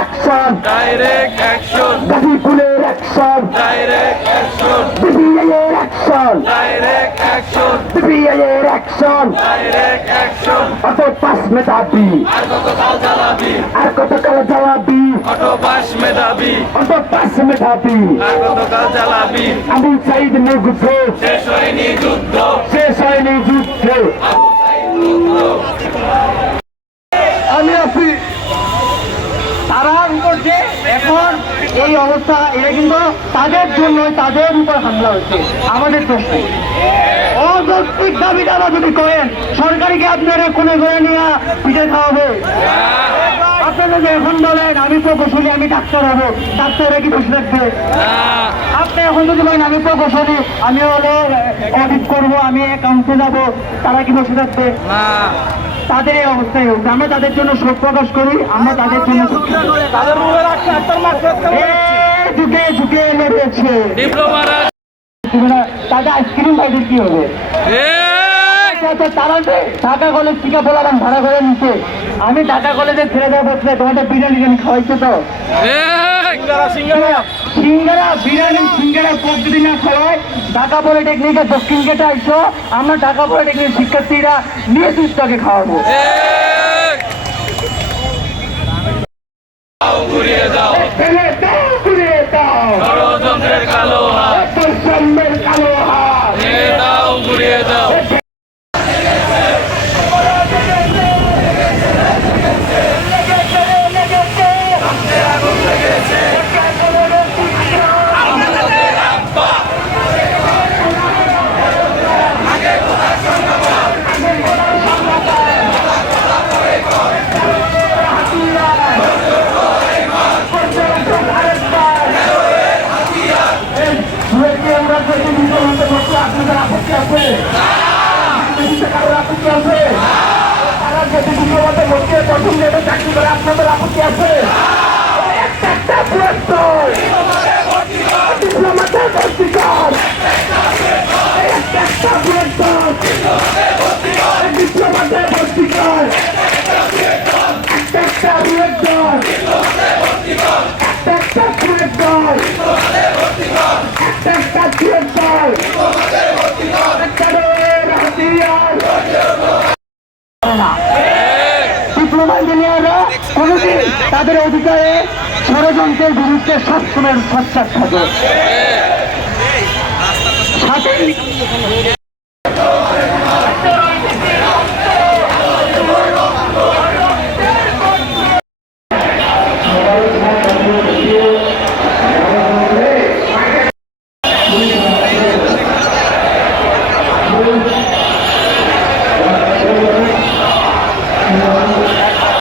Direct action গাজীপুরের action. Direct action সিপিআইয়ের action. Direct action সিপিআইয়ের অ্যাকশন। ডাইরেক্ট অ্যাকশন অত পাস মেধাবি। আর কত কাল জ্বালাবি আর কত কাল জবাবি অটো পাস মেধাবি। অত পাস মেধাবি। আর কত কাল জ্বালাবি আবু সাইদ মুগ্ধ শেষ হয়নি যুদ্ধ। শেষ হয়নি যুদ্ধ। আবু সাইদ মুগ্ধ আমি আছি তারা করছে। এখন এই অবস্থা, এটা কিন্তু তাদের জন্য তাদের উপর হামলা হচ্ছে। আমাদের প্রশ্ন। অযৌক্তিক দাবি দাবা যদি করেন, সরকারিকে আপনারা কোনে করে নিয়ে পিঠে খাওয়াবে। আপনারা যে এখন বলেন, আমি প্রকৌশলী, আমি ডাক্তার হব। ডাক্তাররা কি বসে থাকবে? আপনি এখন যদি বলেন, আমি প্রকৌশলী, আমি হলো অডিট করব, আমি অ্যাকাউন্টে যাব, তারা কি বসে থাকবে? তাদের এই অবস্থায় হোক। আমরা তাদের জন্য শোক প্রকাশ করি আমরা তাদের জন্য ঢুকে ঢুকে লেগেছে। ডিপ্লোমারা তাদের আইসক্রিম কি হবে? তারা ঢাকা কলেজ ভাড়া করে নিচ্ছে আমি ঢাকা কলেজে ছেড়ে দেওয়া বলছে তোমাদের বিরিয়ানি খাওয়াইছে তো সিঙ্গারা। বিরিয়ানি সিঙ্গারা কোক যদি না খাওয়ায়। ঢাকা পলিটেকনিকের দক্ষিণ গেটে আইসো আমরা ঢাকা পলিটেকনিক শিক্ষার্থীরা নিয়ে সুস্থকে খাওয়াবো। ঘুরিয়ে দাও ঘুরিয়ে দাও। ষড়যন্ত্রের কালো হাত বৈষম্যের কালো হাত ভেঙে দাও ঘুরিয়ে দাও দুয়েকে আমরা যদি বিপরীতে বসে আপনাদের আপত্তি আছে। কারোর আপত্তি আছে? তারা যদি বিপরীতে বসে প্রথম লেভেল চাকরি করে আপনাদের আপত্তি আছে? একটা একটা পুরস্কার ডিপ্লোমাতে ভর্তি কর একটা একটা ডিপ্লোমা ইঞ্জিনিয়াররা কোনোদিন তাদের অধিকারে ষড়যন্ত্রের বিরুদ্ধে সবসময় সচ্চার থাকে।